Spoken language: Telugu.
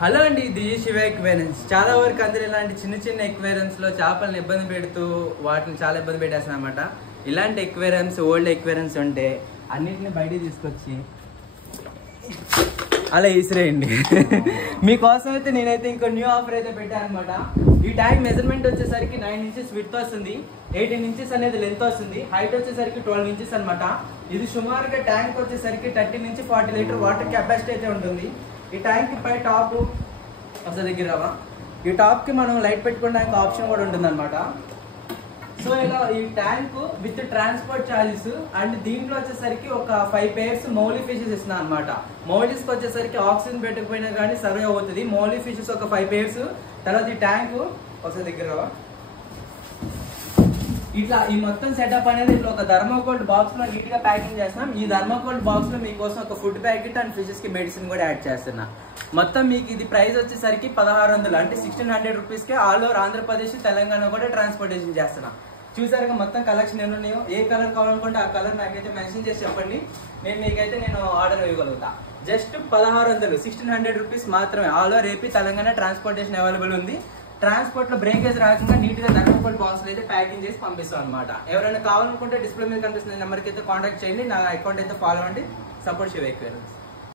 హలో అండి, ఇది శివ ఎక్వేరియన్స్. చాలా వరకు అందరూ ఇలాంటి చిన్న చిన్న ఎక్వేరియన్స్ లో చేపలను ఇబ్బంది పెడుతూ వాటిని చాలా ఇబ్బంది పెట్టేస్తాను అనమాట. ఇలాంటి ఎక్వేరియన్స్, ఓల్డ్ ఎక్వేరియన్స్ ఉంటే అన్నిటిని బయటికి తీసుకొచ్చి అలా ఈసిరేయండి. మీకోసం అయితే నేనైతే ఇంకో న్యూ ఆఫర్ అయితే పెట్టాను అనమాట. ఈ ట్యాంక్ మెజర్మెంట్ వచ్చేసరికి 9 ఇంచెస్ విడ్త్ వస్తుంది, 18 ఇంచెస్ అనేది లెంత్ వస్తుంది, హైట్ వచ్చేసరికి 12 ఇంచెస్ అనమాట. ఇది సుమారుగా ట్యాంక్ వచ్చేసరికి 30 నుంచి 40 లీటర్ వాటర్ కెపాసిటీ అయితే ఉంటుంది. ఈ ట్యాంక్ పై టాప్ అసలు దగ్గర ఈ టాప్ కి మనం లైట్ పెట్టుకోవడానికి ఆప్షన్ కూడా ఉంటుంది అనమాట. సో ఇలా ఈ tank with transport charges and దీంట్లో వచ్చేసరికి ఒక 5 pairs మౌలీ ఫిషెస్ ఇస్తున్నాను అనమాట. మౌలీస్ కి వచ్చేసరికి ఆక్సిజన్ పెట్టకపోయినా కానీ సర్వే అవుతుంది. మౌలీ ఫిషెస్ ఒక 5 pairs. తర్వాత ఈ ట్యాంక్ ఒకసారి దగ్గర ఇట్లా ఈ మొత్తం సెటప్ అనేది ఇట్లా ఒక థర్మోకోల్డ్ బాక్స్ లో నీట్ గా ప్యాకింగ్ చేస్తున్నాం. ఈ థర్మోకోల్డ్ బాక్స్ లో మీకోసం ఒక ఫుడ్ ప్యాకెట్ అండ్ ఫిషెస్ కి మెడిసిన్ కూడా యాడ్ చేస్తున్నా. మొత్తం మీకు ఇది ప్రైస్ వచ్చేసరికి 1600 అంటే 1600 రూపీస్ కి ఆల్ ఓవర్ ఆంధ్రప్రదేశ్, తెలంగాణ కూడా ట్రాన్స్పోర్టేషన్ చేస్తున్నా. చూసారుగా మొత్తం కలెక్షన్ ఎన్ని ఉన్నాయో. ఏ కలర్ కావాలనుకుంటే ఆ కలర్ నాకైతే మెన్షన్ చేసి చెప్పండి, నేను ఆర్డర్ ఇవ్వగలుగుతా. జస్ట్ 1600 1600 రూపీస్ మాత్రమే. All over AP, Telangana transportation available ఉంది. ట్రాన్స్పోర్ట్ లో బ్రేకేజ్ రాకుండా నీట్ గా థర్మోకోల్ బాక్స్ అయితే ప్యాకింగ్ చేసి పంపిస్తాం అనమాట. ఎవరైనా కావాలనుకుంటే డిస్ప్లే మీద కనిపిస్తున్న నెంబర్ కి అయితే కాంటాక్ట్ చేయండి. నా అకౌంట్ అయితే ఫాలో అవ్వండి. సపోర్ట్ శివ ఎక్వేరియన్స్.